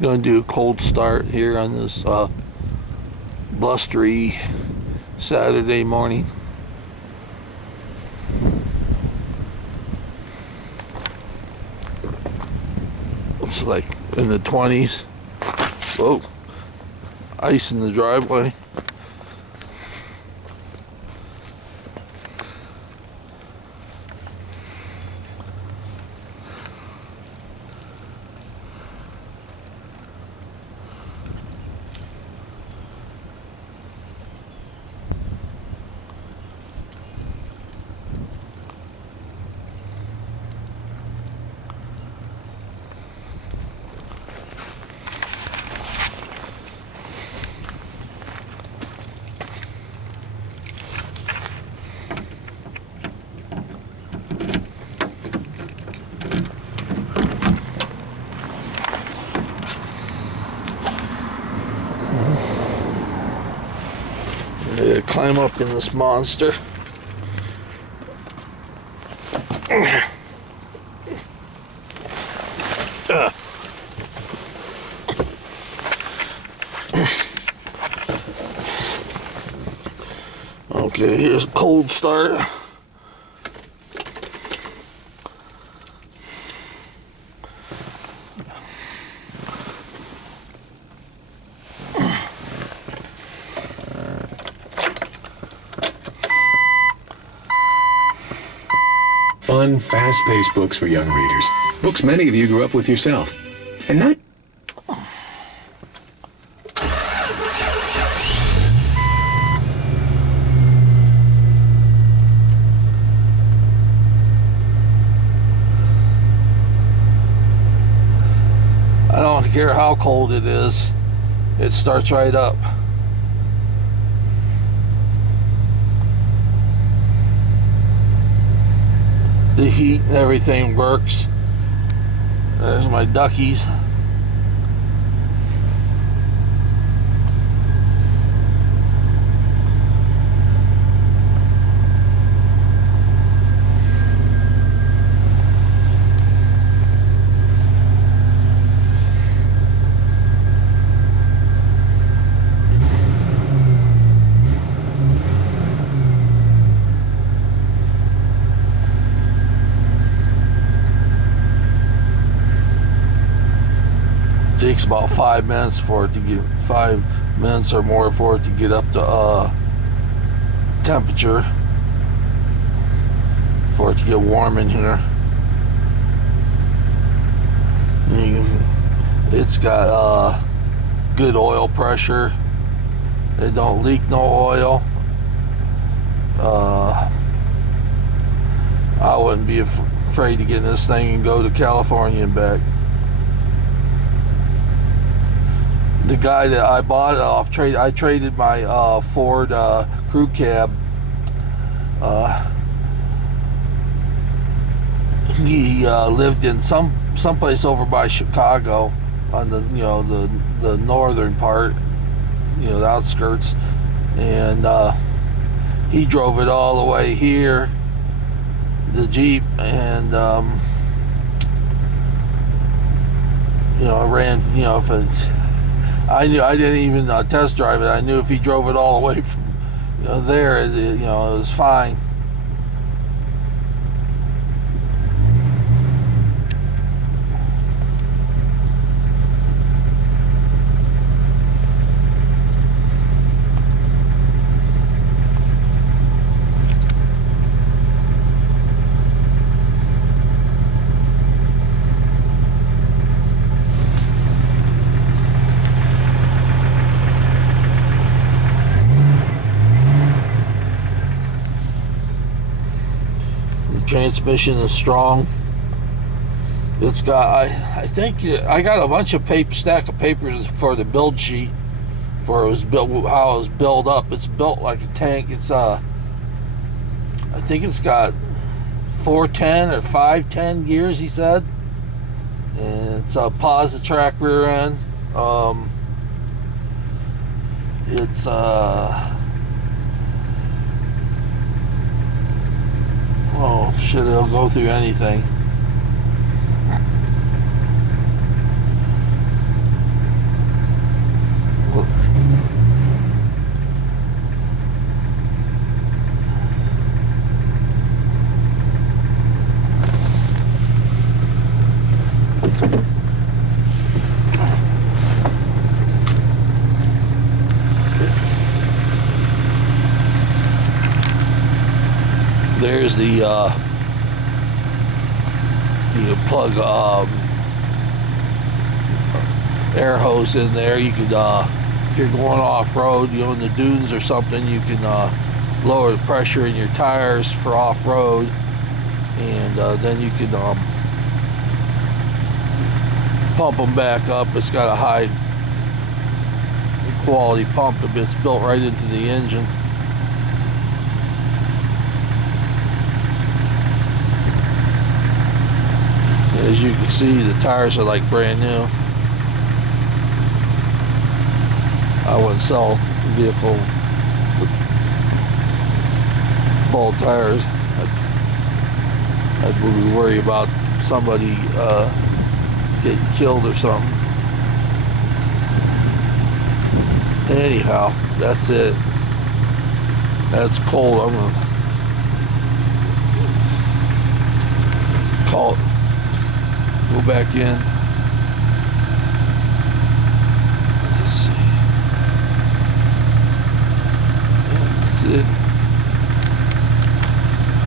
Going to do a cold start here on this blustery Saturday morning. It's like in the 20s. Whoa. Ice in the driveway. Climb up in this monster. Okay, here's a cold start. Fun, fast-paced books for young readers. Books many of you grew up with yourself. And not... I don't care how cold it is, it starts right up. The heat and everything works. There's my duckies. Takes about 5 minutes for it to get 5 minutes or more for it to get up to temperature, for it to get warm in here. It's got good oil pressure. It don't leak no oil. I wouldn't be afraid to get in this thing and go to California and back. The guy that I bought it off, I traded my Ford crew cab. He lived in someplace over by Chicago, on the the northern part, the outskirts, and he drove it all the way here, the Jeep, and I ran, if it. I didn't even test drive it. I knew if he drove it all the way from there, it was fine. Transmission is strong. It's got, I think I got a bunch of stack of papers for the build sheet for it was built, how it was built up. It's built like a tank. It's I think it's got 410 or 510 gears, he said, and it's a Positrack rear end. It's oh shit, it'll go through anything. There's the plug air hose in there. You could, if you're going off-road, you know, in the dunes or something, you can lower the pressure in your tires for off-road, and then you can pump them back up. It's got a high quality pump. It's built right into the engine. As you can see, the tires are like brand new. I wouldn't sell a vehicle with bald tires. I'd really worry about somebody getting killed or something. Anyhow, that's it. That's cold. I'm gonna call it. Go back in. Let's see. That's it.